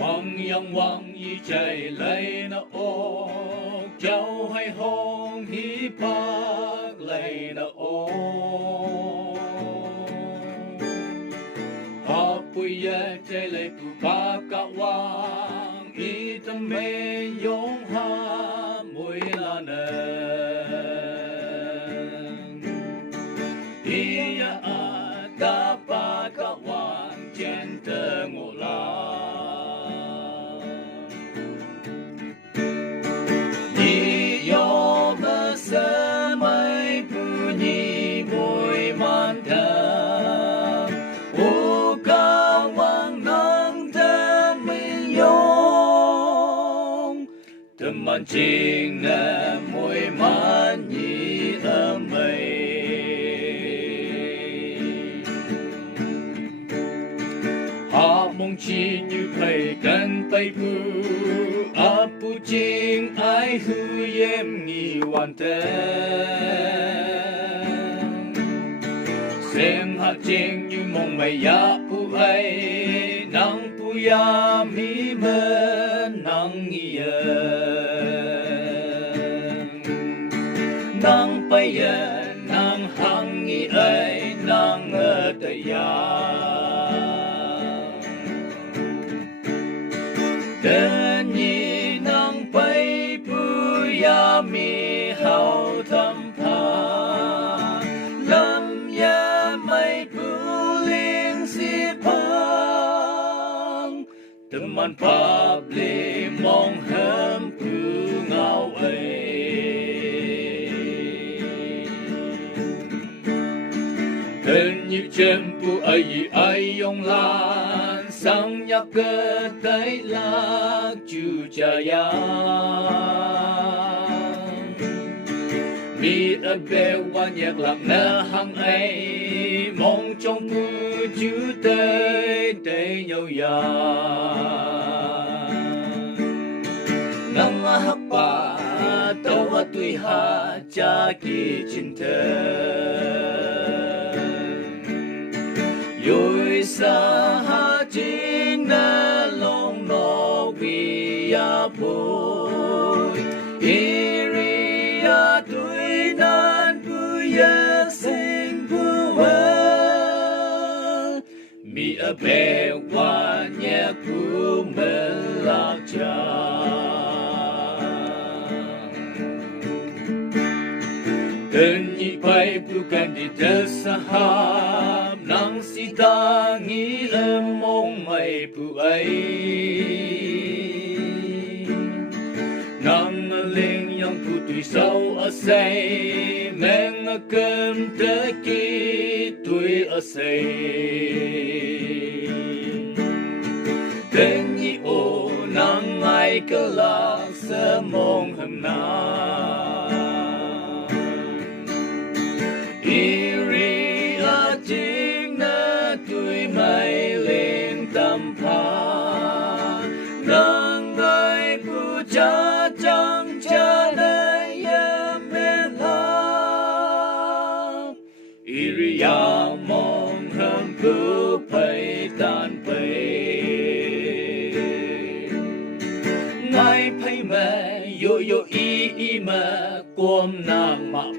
Hoàng yang hoàng y chạy lấy nó ô cháu hay hong hi bác lấy nó ô họ bùi ya chạy lấy bù ba cả hoàng y tâm mê yong ha mùi la nè iya ta ba cả hoàng trên tơ ngộ la man chinh nè môi man nhị âm mây họ mong chi như thầy cần tay bu apu chinh ai hư yếm nghi hoàn tên xem hạt chinh như mong mây ya pu ai nắng pu ya mi mơ nắng nghi nang paya nang hangi ai nang taya tên nhi nang pai puya mi hao tham pha lam ya mai pu ling si pang teman pabli mong hem pu ngao ai tên như chân pu ai ai yong lan sang nhạc cơ tay lạc chu cha ya mi ở bề quan nhạc lạc na hang ai mong trong pu chữ tây tây nhau ya nang hắc ba tàu tuổi ha cha ki chin yoi sa ha chinh na long no vi ya poi iri ya tui nan pu ya sing pu wa mi a be wa nya pu me la cha tên nhị bay bukan di desaham nang sita ngi mong mai pu ai nang ling yang pu tui sau a say meng a kem te ki tui a say tên nhị o nang ai ka la sa mong ham na iri a chinh na tui mai lên tâm pha nang gai pu cha chang cha na ya me la iri ya mong ham pu pai tan pai ngai pai ma yo yo i ma quom na ma